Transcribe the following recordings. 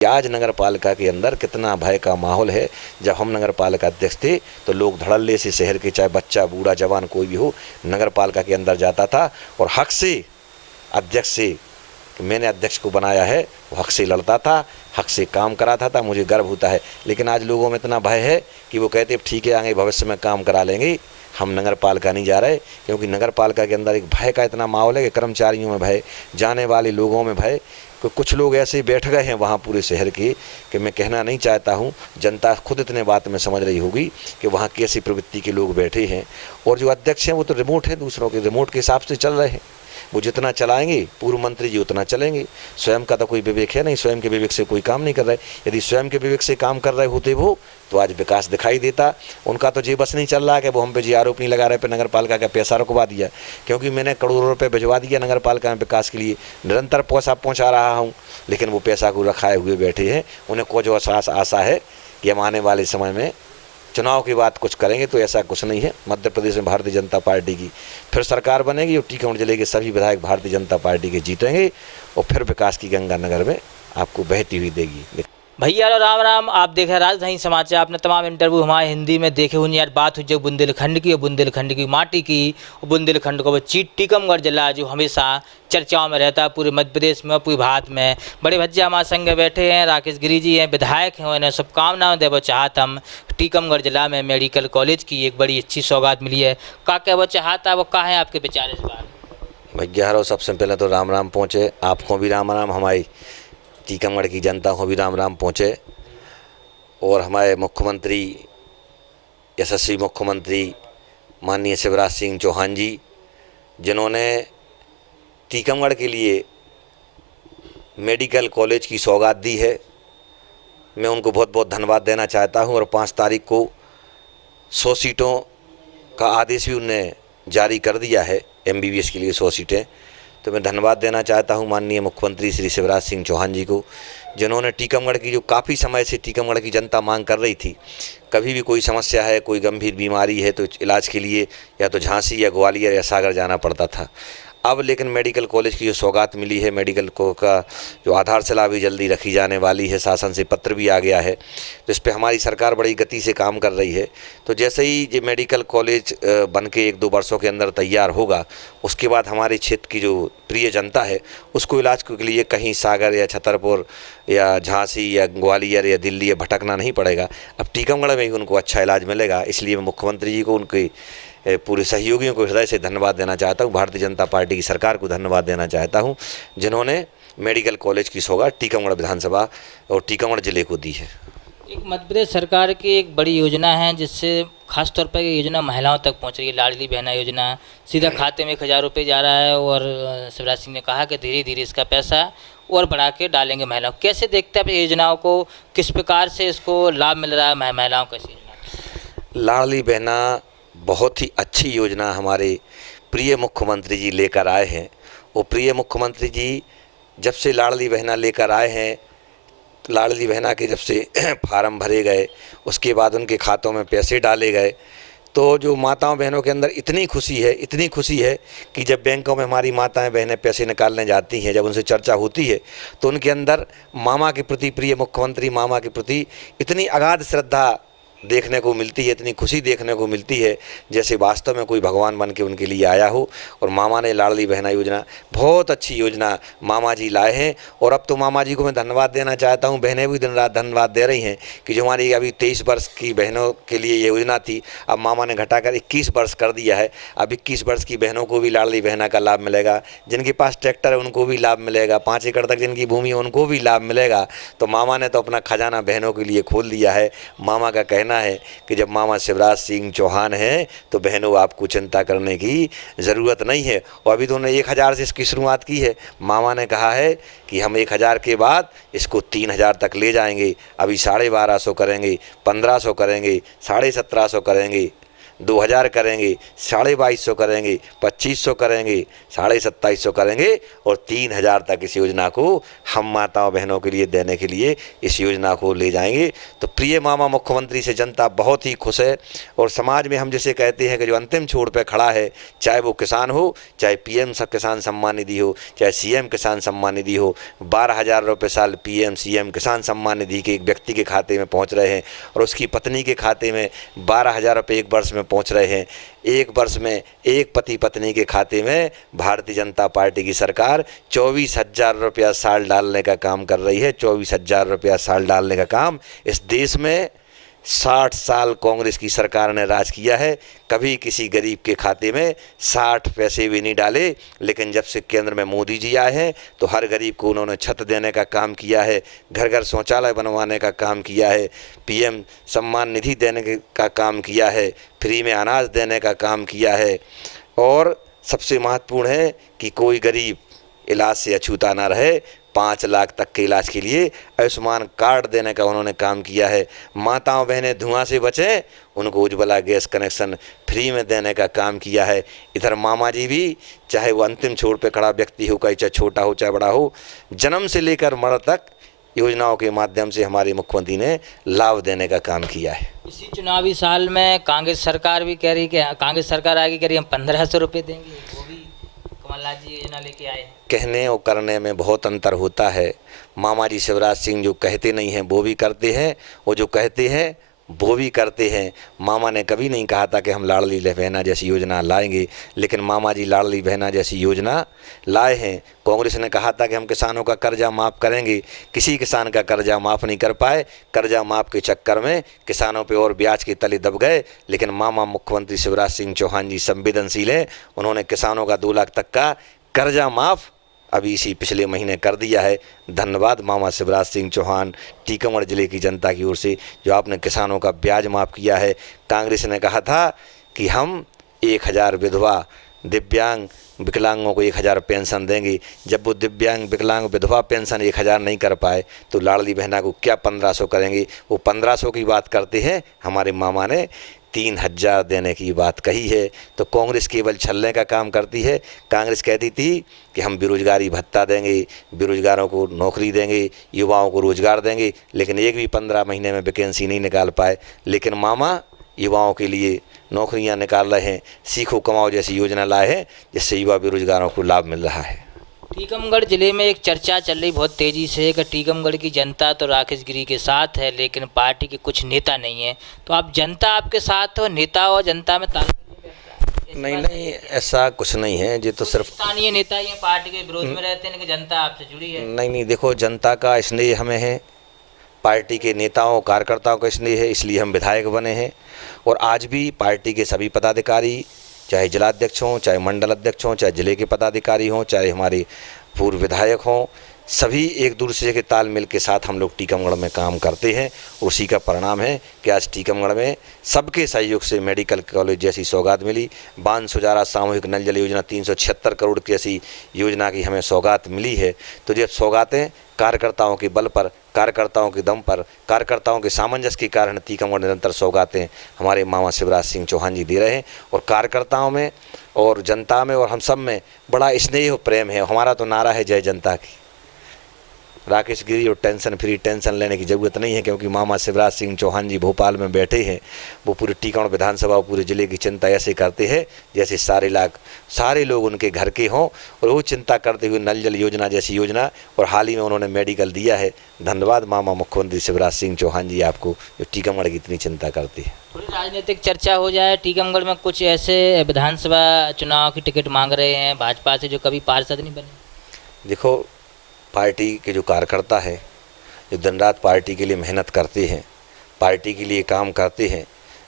आज नगर पालिका के अंदर कितना भय का माहौल है। जब हम नगर पालिका अध्यक्ष थे तो लोग धड़ल्ले से शहर के, चाहे बच्चा बूढ़ा जवान कोई भी हो, नगर पालिका के अंदर जाता था और हक से अध्यक्ष से, मैंने अध्यक्ष को बनाया है, वो हक से लड़ता था, हक से काम कराता था। मुझे गर्व होता है। लेकिन आज लोगों में इतना भय है कि वो कहते ठीक है आगे भविष्य में काम करा लेंगे, हम नगर पालिका नहीं जा रहे। क्योंकि नगर पालिका के अंदर एक भय का इतना माहौल है कि कर्मचारियों में भय, जाने वाले लोगों में भय। कुछ लोग ऐसे ही बैठ गए हैं वहाँ पूरे शहर के कि मैं कहना नहीं चाहता हूँ, जनता खुद इतने बात में समझ रही होगी कि वहाँ कैसी प्रवृत्ति के लोग बैठे हैं। और जो अध्यक्ष हैं वो तो रिमोट है, दूसरों के रिमोट के हिसाब से चल रहे हैं। वो जितना चलाएंगे पूर्व मंत्री जी उतना चलेंगे। स्वयं का तो कोई विवेक है नहीं, स्वयं के विवेक से कोई काम नहीं कर रहे। यदि स्वयं के विवेक से काम कर रहे होते वो तो आज विकास दिखाई देता। उनका तो जी बस नहीं चल रहा है कि वो हम पे जी आरोप नहीं लगा रहे पे नगर पालिका का पैसा रुकवा दिया। क्योंकि मैंने करोड़ों रुपए भिजवा दिया नगर पालिका में विकास के लिए, निरंतर पैसा पहुँचा रहा हूँ, लेकिन वो पैसा को रखाए हुए बैठे हैं। उन्हें को जो आशा है कि हम आने वाले समय में चुनाव की बात कुछ करेंगे, तो ऐसा कुछ नहीं है। मध्य प्रदेश में भारतीय जनता पार्टी की फिर सरकार बनेगी और टीकमगढ़ जिले के सभी विधायक भारतीय जनता पार्टी के जीतेंगे और फिर विकास की गंगा नगर में आपको बहती हुई देगी। भैया राम राम, आप देख रहे हैं राजधानी समाचार। आपने तमाम इंटरव्यू हमारे हिंदी में देखे हुए। यार बात हुई जो बुंदेलखंड की, और बुंदेलखंड की माटी की, और बुंदेलखंड को टीकमगढ़ जिला जो हमेशा चर्चाओं में रहता है पूरे मध्य प्रदेश में, पूरे भारत में। बड़े भज्जा हमारे संग बैठे हैं, राकेश गिरी जी हैं, विधायक हैं, उन्हें शुभकामनाएं देव चाहत हम। टीकमगढ़ जिला में मेडिकल कॉलेज की एक बड़ी अच्छी सौगात मिली है। का क्या वो चाहता है, वो कहाँ है आपके विचार इस बार? भैया सबसे पहले तो राम राम पहुँचे, आपको भी राम राम, हमारी टीकमगढ़ की जनता को भी राम राम पहुँचे। और हमारे मुख्यमंत्री, यशस्वी मुख्यमंत्री माननीय शिवराज सिंह चौहान जी, जिन्होंने टीकमगढ़ के लिए मेडिकल कॉलेज की सौगात दी है, मैं उनको बहुत बहुत धन्यवाद देना चाहता हूं। और 5 तारीख को 100 सीटों का आदेश भी उनने जारी कर दिया है, MBBS के लिए 100 सीटें। तो मैं धन्यवाद देना चाहता हूं माननीय मुख्यमंत्री श्री शिवराज सिंह चौहान जी को, जिन्होंने टीकमगढ़ की, जो काफ़ी समय से टीकमगढ़ की जनता मांग कर रही थी, कभी भी कोई समस्या है, कोई गंभीर बीमारी है तो इलाज के लिए या तो झांसी या ग्वालियर या सागर जाना पड़ता था। अब लेकिन मेडिकल कॉलेज की जो सौगात मिली है, मेडिकल को का जो आधारशिला भी जल्दी रखी जाने वाली है, शासन से पत्र भी आ गया है, तो इस पर हमारी सरकार बड़ी गति से काम कर रही है। तो जैसे ही ये मेडिकल कॉलेज बन के 1-2 वर्षों के अंदर तैयार होगा, उसके बाद हमारे क्षेत्र की जो प्रिय जनता है उसको इलाज के लिए कहीं सागर या छतरपुर या झांसी या ग्वालियर या दिल्ली या भटकना नहीं पड़ेगा। अब टीकमगढ़ में ही उनको अच्छा इलाज मिलेगा। इसलिए मैं मुख्यमंत्री जी को, उनके पूरे सहयोगियों को हृदय से धन्यवाद देना चाहता हूँ। भारतीय जनता पार्टी की सरकार को धन्यवाद देना चाहता हूँ, जिन्होंने मेडिकल कॉलेज की सौगात टीकमगढ़ विधानसभा और टीकमगढ़ जिले को दी है। एक मध्य प्रदेश सरकार की एक बड़ी योजना है जिससे खासतौर पर ये योजना महिलाओं तक पहुंच रही है। लाडली बहना योजना सीधा खाते में 1000 रुपये जा रहा है, और शिवराज सिंह ने कहा कि धीरे धीरे इसका पैसा और बढ़ा के डालेंगे महिलाओं। कैसे देखते हैं आप योजनाओं को, किस प्रकार से इसको लाभ मिल रहा है महिलाओं को? लाडली बहना बहुत ही अच्छी योजना हमारे प्रिय मुख्यमंत्री जी लेकर आए हैं। वो प्रिय मुख्यमंत्री जी जब से लाडली बहना लेकर आए हैं, लाडली बहना के जब से फार्म भरे गए, उसके बाद उनके खातों में पैसे डाले गए, तो जो माताओं बहनों के अंदर इतनी खुशी है कि जब बैंकों में हमारी माताएं बहनें पैसे निकालने जाती हैं, जब उनसे चर्चा होती है तो उनके अंदर मामा के प्रति, प्रिय मुख्यमंत्री मामा के प्रति इतनी अगाध श्रद्धा देखने को मिलती है, इतनी खुशी देखने को मिलती है जैसे वास्तव में कोई भगवान बन के उनके लिए आया हो। और मामा ने लाडली बहना योजना, बहुत अच्छी योजना मामा जी लाए हैं। और अब तो मामा जी को मैं धन्यवाद देना चाहता हूं, बहनें भी दिन रात धन्यवाद दे रही हैं कि जो हमारी अभी 23 वर्ष की बहनों के लिए ये योजना थी, अब मामा ने घटाकर 21 वर्ष कर दिया है। अब 21 वर्ष की बहनों को भी लाडली बहना का लाभ मिलेगा, जिनके पास ट्रैक्टर है उनको भी लाभ मिलेगा, 5 एकड़ तक जिनकी भूमि है उनको भी लाभ मिलेगा। तो मामा ने तो अपना खजाना बहनों के लिए खोल दिया है। मामा का कहना है कि जब मामा शिवराज सिंह चौहान हैं तो बहनों आपको चिंता करने की ज़रूरत नहीं है। और अभी तो उन्होंने 1000 से इसकी शुरुआत की है। मामा ने कहा है कि हम 1000 के बाद इसको 3000 तक ले जाएंगे। अभी 1250 करेंगे, 1500 करेंगे, 1750 करेंगे, 2000 करेंगे, 2250 करेंगे, 2500 करेंगे, 2750 करेंगे और 3000 तक इस योजना को हम माताओं बहनों के लिए देने के लिए इस योजना को ले जाएंगे। तो प्रिय मामा मुख्यमंत्री से जनता बहुत ही खुश है। और समाज में हम जिसे कहते हैं कि जो अंतिम छोर पे खड़ा है, चाहे वो किसान हो, चाहे पीएम किसान सम्मान निधि हो, चाहे सीएम किसान सम्मान निधि हो, 12,000 रुपये साल पीएम सीएम किसान सम्मान निधि के एक व्यक्ति के खाते में पहुंच रहे हैं और उसकी पत्नी के खाते में 12,000 रुपये एक वर्ष में पहुंच रहे हैं। एक वर्ष में एक पति पत्नी के खाते में भारतीय जनता पार्टी की सरकार 24,000 रुपया साल डालने का काम कर रही है। 24,000 रुपया साल डालने का काम इस देश में 60 साल कांग्रेस की सरकार ने राज किया है, कभी किसी गरीब के खाते में 60 पैसे भी नहीं डाले। लेकिन जब से केंद्र में मोदी जी आए हैं तो हर गरीब को उन्होंने छत देने का काम किया है, घर घर शौचालय बनवाने का काम किया है, पीएम सम्मान निधि देने का काम किया है, फ्री में अनाज देने का काम किया है। और सबसे महत्वपूर्ण है कि कोई गरीब इलाज से अछूता ना रहे। 5 लाख तक के इलाज के लिए आयुष्मान कार्ड देने का उन्होंने काम किया है। माताओं बहनें धुआं से बचें, उनको उज्ज्वला गैस कनेक्शन फ्री में देने का काम किया है। इधर मामा जी भी, चाहे वो अंतिम छोर पे खड़ा व्यक्ति हो, चाहे छोटा हो चाहे बड़ा हो, जन्म से लेकर मरण तक योजनाओं के माध्यम से हमारे मुख्यमंत्री ने लाभ देने का काम किया है। इसी चुनावी साल में कांग्रेस सरकार भी कह रही कि कांग्रेस सरकार आगे कह रही हम 1500 रुपये देंगे, वो भी कमलनाथ जी योजना लेके आए। कहने और करने में बहुत अंतर होता है। मामा जी शिवराज सिंह जो कहते नहीं हैं वो भी करते हैं, वो जो कहते हैं वो भी करते हैं। मामा ने कभी नहीं कहा था कि हम लाडली बहना जैसी योजना लाएंगे, लेकिन मामा जी लाडली बहना जैसी योजना लाए हैं। कांग्रेस ने कहा था कि हम किसानों का कर्जा माफ़ करेंगे, किसी किसान का कर्जा माफ़ नहीं कर पाए। कर्जा माफ़ के चक्कर में किसानों पे और ब्याज के तले दब गए। लेकिन मामा मुख्यमंत्री शिवराज सिंह चौहान जी संवेदनशील हैं, उन्होंने किसानों का 2 लाख तक का कर्जा माफ़ अभी इसी पिछले महीने कर दिया है। धन्यवाद मामा शिवराज सिंह चौहान, टीकमगढ़ जिले की जनता की ओर से जो आपने किसानों का ब्याज माफ़ किया है। कांग्रेस ने कहा था कि हम 1000 विधवा दिव्यांग विकलांगों को 1000 पेंशन देंगे। जब वो दिव्यांग विकलांग विधवा पेंशन 1000 नहीं कर पाए तो लाडली बहना को क्या 1500 करेंगे। वो 1500 की बात करते हैं, हमारे मामा ने 3000 देने की बात कही है। तो कांग्रेस केवल छलने का काम करती है। कांग्रेस कहती थी कि हम बेरोजगारी भत्ता देंगे, बेरोजगारों को नौकरी देंगे, युवाओं को रोजगार देंगे, लेकिन एक भी 15 महीने में वैकेंसी नहीं निकाल पाए। लेकिन मामा युवाओं के लिए नौकरियां निकाल रहे हैं, सीखो कमाओ जैसी योजना लाए हैं, जिससे युवा बेरोजगारों को लाभ मिल रहा है। टीकमगढ़ जिले में एक चर्चा चल रही बहुत तेज़ी से कि टीकमगढ़ की जनता तो राकेश गिरी के साथ है, लेकिन पार्टी के कुछ नेता नहीं है। तो आप जनता आपके साथ हो, नेता और जनता में तालमेल नहीं नहीं, ऐसा कुछ नहीं है। ये तो सिर्फ स्थानीय नेता ही पार्टी के विरोध में रहते हैं, लेकिन जनता आपसे जुड़ी है। नहीं, देखो जनता का स्नेह हमें है, पार्टी के नेताओं कार्यकर्ताओं का स्नेह है, इसलिए हम विधायक बने हैं। और आज भी पार्टी के सभी पदाधिकारी, चाहे जिलाध्यक्ष हों, चाहे मंडल अध्यक्ष हों, चाहे जिले के पदाधिकारी हों, चाहे हमारे पूर्व विधायक हों, सभी एक दूसरे के तालमेल के साथ हम लोग टीकमगढ़ में काम करते हैं। उसी का परिणाम है कि आज टीकमगढ़ में सबके सहयोग से मेडिकल कॉलेज जैसी सौगात मिली, बांध सुजारा सामूहिक नल जल योजना 376 करोड़ की ऐसी योजना की हमें सौगात मिली है। तो ये सौगातें कार्यकर्ताओं के बल पर, कार्यकर्ताओं के दम पर, कार्यकर्ताओं के सामंजस्य के कारण टीकमगढ़ निरंतर सौगातें हमारे मामा शिवराज सिंह चौहान जी दे रहे हैं। और कार्यकर्ताओं में और जनता में और हम सब में बड़ा स्नेह और प्रेम है। हमारा तो नारा है जय जनता की। राकेश गिरी और टेंशन फ्री, टेंशन लेने की ज़रूरत नहीं है, क्योंकि मामा शिवराज सिंह चौहान जी भोपाल में बैठे हैं। वो पूरे टीकमगढ़ विधानसभा और पूरे ज़िले की चिंता ऐसे करते हैं जैसे सारे लोग उनके घर के हों। और वो चिंता करते हुए नल जल योजना जैसी योजना, और हाल ही में उन्होंने मेडिकल दिया है। धन्यवाद मामा मुख्यमंत्री शिवराज सिंह चौहान जी आपको, जो टीकमगढ़ की इतनी चिंता करती है। थोड़ी राजनीतिक चर्चा हो जाए। टीकमगढ़ में कुछ ऐसे विधानसभा चुनाव की टिकट मांग रहे हैं भाजपा से जो कभी पार्षद नहीं बने। देखो, पार्टी के जो कार्यकर्ता हैं, जो दिन रात पार्टी के लिए मेहनत करते हैं, पार्टी के लिए काम करते हैं,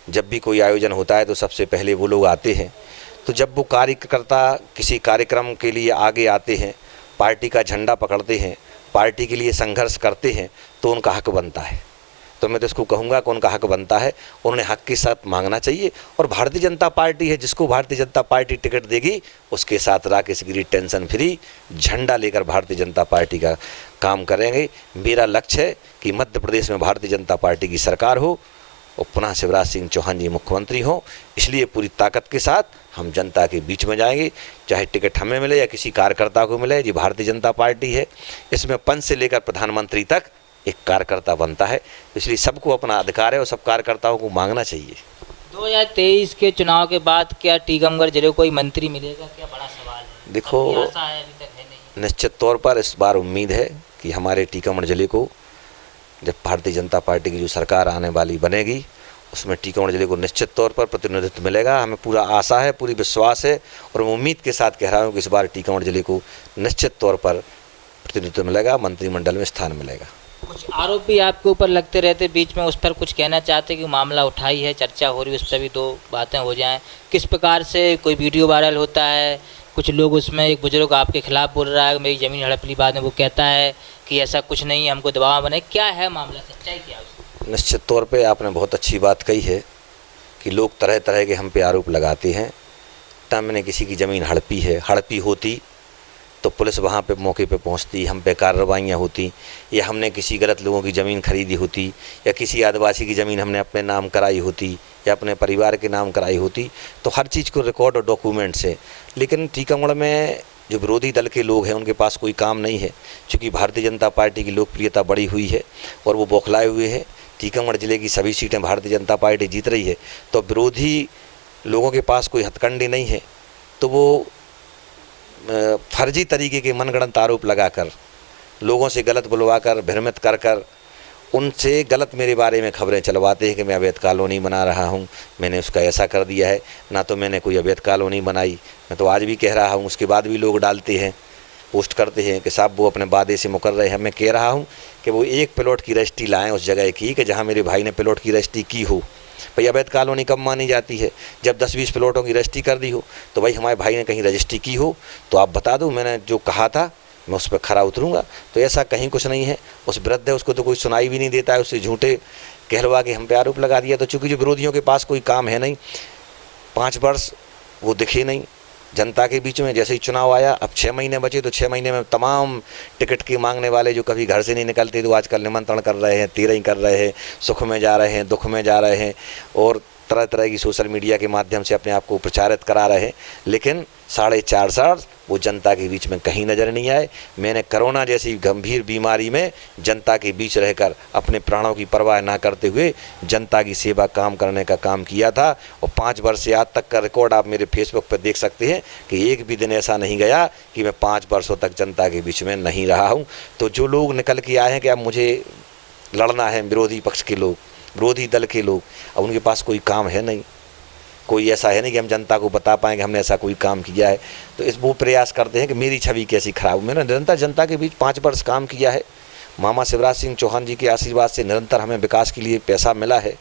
जब भी कोई आयोजन होता है तो सबसे पहले वो लोग आते हैं। तो जब वो कार्यकर्ता किसी कार्यक्रम के लिए आगे आते हैं, पार्टी का झंडा पकड़ते हैं, पार्टी के लिए संघर्ष करते हैं, तो उनका हक बनता है। तो मैं तो इसको कहूँगा कि उनका हक बनता है, उन्हें हक के साथ मांगना चाहिए। और भारतीय जनता पार्टी है, जिसको भारतीय जनता पार्टी टिकट देगी उसके साथ राकेश गिरी टेंशन फ्री झंडा लेकर भारतीय जनता पार्टी का काम करेंगे। मेरा लक्ष्य है कि मध्य प्रदेश में भारतीय जनता पार्टी की सरकार हो और पुनः शिवराज सिंह चौहान जी मुख्यमंत्री हों। इसलिए पूरी ताकत के साथ हम जनता के बीच में जाएंगे, चाहे टिकट हमें मिले या किसी कार्यकर्ता को मिले। ये भारतीय जनता पार्टी है, इसमें पंच से लेकर प्रधानमंत्री तक एक कार्यकर्ता बनता है, इसलिए सबको अपना अधिकार है और सब कार्यकर्ताओं को मांगना चाहिए। 2023 के चुनाव के बाद क्या टीकमगढ़ जिले को कोई मंत्री मिलेगा? क्या बड़ा सवाल है। देखो, अभी आशा है, अभी तक है नहीं। निश्चित तौर पर इस बार उम्मीद है कि हमारे टीकमगढ़ जिले को, जब भारतीय जनता पार्टी की जो सरकार आने वाली बनेगी, उसमें टीकमगढ़ जिले को निश्चित तौर पर प्रतिनिधित्व मिलेगा। हमें पूरा आशा है, पूरी विश्वास है और मैं उम्मीद के साथ कह रहा हूँ कि इस बार टीकमगढ़ जिले को निश्चित तौर पर प्रतिनिधित्व मिलेगा, मंत्रिमंडल में स्थान मिलेगा। कुछ आरोप भी आपके ऊपर लगते रहते बीच में, उस पर कुछ कहना चाहते कि मामला उठाई है, चर्चा हो रही है, उस पर भी दो बातें हो जाएं। किस प्रकार से कोई वीडियो वायरल होता है, कुछ लोग उसमें, एक बुजुर्ग आपके खिलाफ बोल रहा है मेरी ज़मीन हड़प ली, बाद में वो कहता है कि ऐसा कुछ नहीं है, हमको दबाव बने, क्या है मामला, सच्चाई क्या है? निश्चित तौर पे आपने बहुत अच्छी बात कही है कि लोग तरह तरह के हम पे आरोप लगाते हैं। तब मैंने किसी की ज़मीन हड़पी होती तो पुलिस वहाँ पे मौके पे पहुँचती, हम पे कार्रवाइयाँ होती, या हमने किसी गलत लोगों की ज़मीन खरीदी होती, या किसी आदिवासी की ज़मीन हमने अपने नाम कराई होती या अपने परिवार के नाम कराई होती, तो हर चीज़ को रिकॉर्ड और डॉक्यूमेंट्स है। लेकिन टीकमगढ़ में जो विरोधी दल के लोग हैं उनके पास कोई काम नहीं है, क्योंकि भारतीय जनता पार्टी की लोकप्रियता बढ़ी हुई है और वो बौखलाए हुए हैं। टीकमगढ़ जिले की सभी सीटें भारतीय जनता पार्टी जीत रही है, तो विरोधी लोगों के पास कोई हथकंडी नहीं है, तो वो फर्जी तरीके के मनगढ़ंत आरोप लगाकर, लोगों से गलत बुलवाकर, भ्रमित कर कर उनसे गलत मेरे बारे में खबरें चलवाते हैं कि मैं अवैध कॉलोनी बना रहा हूं, मैंने उसका ऐसा कर दिया है। ना तो मैंने कोई अवैध कॉलोनी बनाई, मैं तो आज भी कह रहा हूं, उसके बाद भी लोग डालते हैं, पोस्ट करते हैं कि साहब वो अपने वादे से मुकर रहे हैं। मैं कह रहा हूं कि वो एक प्लॉट की रजिस्ट्री लाएँ उस जगह की कि जहाँ मेरे भाई ने प्लॉट की रजिस्ट्री की हो। भाई अवैध कॉलोनी कब मानी जाती है? जब 10-20 प्लॉटों की रजिस्ट्री कर दी हो। तो भाई हमारे भाई ने कहीं रजिस्ट्री की हो तो आप बता दो, मैंने जो कहा था मैं उस पर खरा उतरूँगा। तो ऐसा कहीं कुछ नहीं है। उस वृद्ध है, उसको तो कोई सुनाई भी नहीं देता है, उससे झूठे कहलवा के हम पे आरोप लगा दिया। तो चूँकि जो विरोधियों के पास कोई काम है नहीं, 5 वर्ष वो दिखे नहीं जनता के बीच में। जैसे ही चुनाव आया, अब 6 महीने बचे, तो 6 महीने में तमाम टिकट के मांगने वाले जो कभी घर से नहीं निकलते, तो आजकल निमंत्रण कर रहे हैं, तेरही कर रहे हैं, सुख में जा रहे हैं, दुख में जा रहे हैं और तरह तरह की सोशल मीडिया के माध्यम से अपने आप को प्रचारित करा रहे हैं। लेकिन 4.5 साल वो जनता के बीच में कहीं नज़र नहीं आए। मैंने कोरोना जैसी गंभीर बीमारी में जनता के बीच रहकर अपने प्राणों की परवाह ना करते हुए जनता की सेवा काम करने का काम किया था। और 5 वर्ष से आज तक का रिकॉर्ड आप मेरे फेसबुक पर देख सकते हैं कि एक भी दिन ऐसा नहीं गया कि मैं 5 वर्षों तक जनता के बीच में नहीं रहा हूँ। तो जो लोग निकल के आए हैं कि अब मुझे लड़ना है, विरोधी पक्ष के लोग, विरोधी दल के लोग, अब उनके पास कोई काम है नहीं, कोई ऐसा है नहीं कि हम जनता को बता पाएँ कि हमने ऐसा कोई काम किया है। तो वो प्रयास करते हैं कि मेरी छवि कैसी खराब हो। मैंने निरंतर जनता के बीच 5 वर्ष काम किया है। मामा शिवराज सिंह चौहान जी के आशीर्वाद से निरंतर हमें विकास के लिए पैसा मिला है।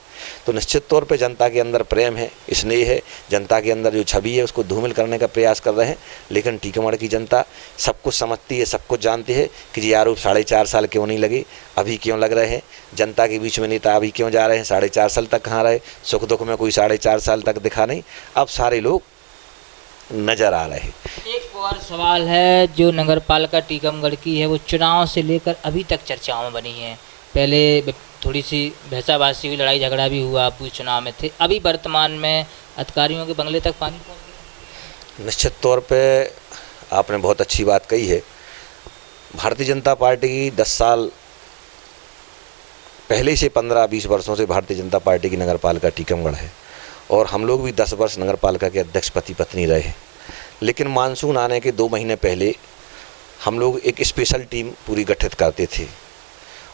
तो निश्चित तौर पे जनता के अंदर प्रेम है, स्नेह है, जनता के अंदर जो छवि है उसको धूमिल करने का प्रयास कर रहे हैं। लेकिन टीकमगढ़ की जनता सब कुछ समझती है, सब कुछ जानती है कि ये आरोप 4.5 साल क्यों नहीं लगे, अभी क्यों लग रहे हैं। जनता के बीच में नेता अभी क्यों जा रहे हैं, 4.5 साल तक कहाँ रहे, सुख दुख में कोई 4.5 साल तक दिखा नहीं। अब सारे लोग नज़र आ रहे हैं। एक और सवाल है जो नगर पालिका टीकमगढ़ की है, वो चुनाव से लेकर अभी तक चर्चाओं में बनी है। पहले थोड़ी सी बहसाबाजी हुई, लड़ाई झगड़ा भी हुआ, आप चुनाव में थे, अभी वर्तमान में अधिकारियों के बंगले तक पानी पहुंच गया। निश्चित तौर पे आपने बहुत अच्छी बात कही है। भारतीय जनता पार्टी की 10 साल पहले से 15-20 वर्षों से भारतीय जनता पार्टी की नगर पालिका टीकमगढ़ है और हम लोग भी 10 वर्ष नगर पालिका के अध्यक्ष पति पत्नी रहे। लेकिन मानसून आने के 2 महीने पहले हम लोग एक स्पेशल टीम पूरी गठित करते थे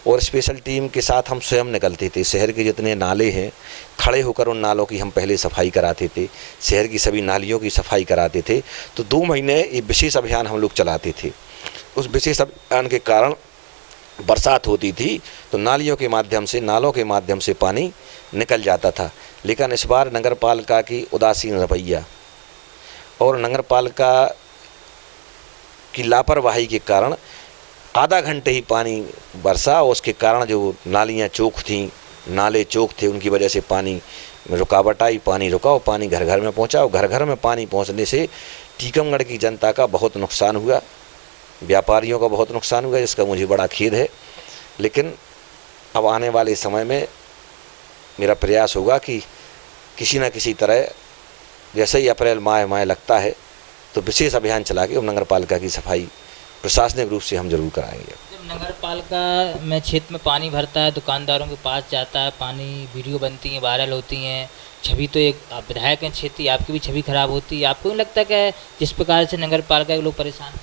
और स्पेशल टीम के साथ हम स्वयं निकलते थे। शहर के जितने नाले हैं, खड़े होकर उन नालों की हम पहले सफाई कराते थे, शहर की सभी नालियों की सफाई कराते थे। तो 2 महीने ये विशेष अभियान हम लोग चलाते थे। उस विशेष अभियान के कारण बरसात होती थी तो नालों के माध्यम से पानी निकल जाता था। लेकिन इस बार नगर पालिका की उदासीन रवैया और नगर पालिका की लापरवाही के कारण आधा घंटे ही पानी बरसा और उसके कारण जो नालियाँ चौक थीं, नाले चौक थे, उनकी वजह से पानी में रुकावट आई, पानी रुका और पानी घर घर में पहुंचा। और घर घर में पानी पहुंचने से टीकमगढ़ की जनता का बहुत नुकसान हुआ, व्यापारियों का बहुत नुकसान हुआ, जिसका मुझे बड़ा खेद है। लेकिन अब आने वाले समय में मेरा प्रयास होगा कि किसी न किसी तरह जैसे ही अप्रैल माह लगता है तो विशेष अभियान चला के नगर पालिका की सफाई प्रशासनिक रूप से हम जरूर कराएंगे। जब नगर पालिका में क्षेत्र में पानी भरता है, दुकानदारों के पास जाता है पानी, वीडियो बनती हैं, वायरल होती हैं, छवि तो एक आप विधायक हैं क्षेत्र की, आपकी भी छवि खराब होती है। आपको नहीं लगता कि जिस प्रकार से नगर पालिका के लोग परेशान हैं?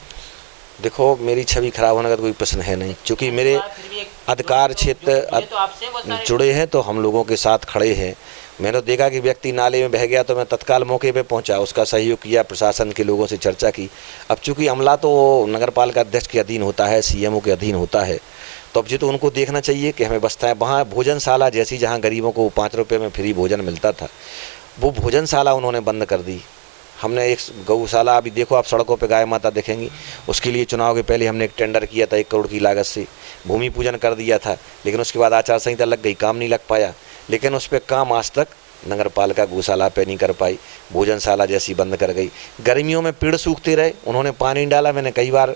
देखो, मेरी छवि खराब होने का तो कोई प्रश्न है नहीं, क्योंकि मेरे अधिकार क्षेत्र जुड़े हैं तो हम लोगों के साथ खड़े हैं। मैंने देखा कि व्यक्ति नाले में बह गया तो मैं तत्काल मौके पे पहुंचा, उसका सहयोग किया, प्रशासन के लोगों से चर्चा की। अब चूंकि अमला तो नगर पालिका अध्यक्ष के अधीन होता है, सीएमओ के अधीन होता है, तो अब जी तो उनको देखना चाहिए कि हमें व्यवस्थाएं, वहाँ भोजनशाला जैसी जहाँ गरीबों को 5 रुपये में फ्री भोजन मिलता था, वो भोजनशाला उन्होंने बंद कर दी। हमने एक गौशाला, अभी देखो आप सड़कों पे गाय माता देखेंगी, उसके लिए चुनाव के पहले हमने एक टेंडर किया था 1 करोड़ की लागत से, भूमि पूजन कर दिया था, लेकिन उसके बाद आचार संहिता लग गई, काम नहीं लग पाया। लेकिन उस पर काम आज तक नगर पालिका गौशाला पे नहीं कर पाई, भोजनशाला जैसी बंद कर गई। गर्मियों में पेड़ सूखते रहे, उन्होंने पानी नहीं डाला। मैंने कई बार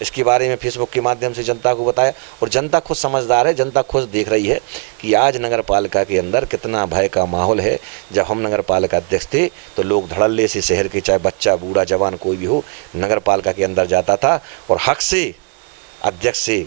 इसके बारे में फेसबुक के माध्यम से जनता को बताया, और जनता खुद समझदार है, जनता खुद देख रही है कि आज नगर पालिका के अंदर कितना भय का माहौल है। जब हम नगर पालिका अध्यक्ष थे तो लोग धड़ल्ले से शहर के, चाहे बच्चा बूढ़ा जवान कोई भी हो, नगर पालिका के अंदर जाता था और हक से अध्यक्ष से,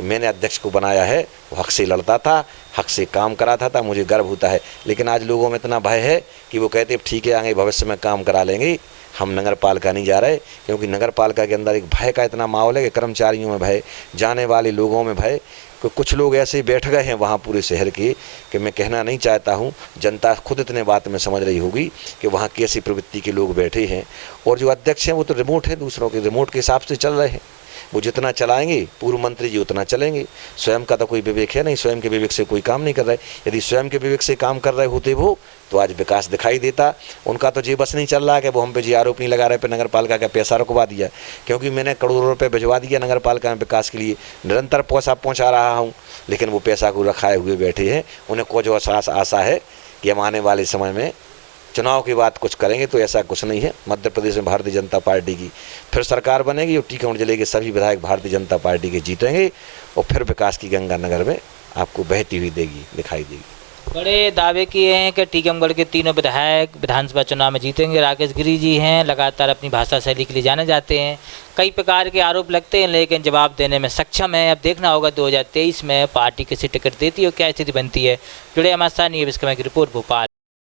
मैंने अध्यक्ष को बनाया है, वो हक से लड़ता था, हक से काम कराता था, मुझे गर्व होता है। लेकिन आज लोगों में इतना भय है कि वो कहते ठीक है आगे भविष्य में काम करा लेंगे, हम नगर पालिका नहीं जा रहे, क्योंकि नगर पालिका के अंदर एक भय का इतना माहौल है कि कर्मचारियों में भय, जाने वाले लोगों में भय, कि कुछ लोग ऐसे बैठ गए हैं वहाँ पूरे शहर के कि मैं कहना नहीं चाहता हूँ। जनता खुद इतने बात में समझ रही होगी कि वहाँ कैसी प्रवृत्ति के लोग बैठे हैं। और जो अध्यक्ष हैं वो तो रिमोट है, दूसरों के रिमोट के हिसाब से चल रहे हैं, वो जितना चलाएंगे पूर्व मंत्री जी उतना चलेंगे। स्वयं का तो कोई विवेक है नहीं, स्वयं के विवेक से कोई काम नहीं कर रहे। यदि स्वयं के विवेक से काम कर रहे होते वो, तो आज विकास दिखाई देता। उनका तो जी बस नहीं चल रहा है कि वो हम पे जी आरोप नहीं लगा रहे, पे नगर पालिका का पैसा रुकवा दिया, क्योंकि मैंने करोड़ों रुपये भिजवा दिया नगर पालिका में विकास के लिए, निरंतर पैसा पहुँचा रहा हूँ, लेकिन वो पैसा को रखाए हुए बैठे हैं। उन्हें कुछ आशा है कि हम आने वाले समय में चुनाव की बात कुछ करेंगे, तो ऐसा कुछ नहीं है। मध्य प्रदेश में भारतीय जनता पार्टी की फिर सरकार बनेगी और टीकमगढ़ जिले के सभी विधायक भारतीय जनता पार्टी के जीतेंगे, और फिर विकास की गंगा नगर में आपको बहती हुई दिखाई देगी। बड़े दावे किए हैं कि टीकमगढ़ के तीनों विधायक विधानसभा चुनाव में जीतेंगे। राकेश गिरी जी हैं, लगातार अपनी भाषा शैली के लिए जाने जाते हैं, कई प्रकार के आरोप लगते हैं, लेकिन जवाब देने में सक्षम है। अब देखना होगा 2023 में पार्टी किसी टिकट देती है और क्या स्थिति बनती है। जुड़े हमारे साथ न्यूज़ की रिपोर्ट, भोपाल।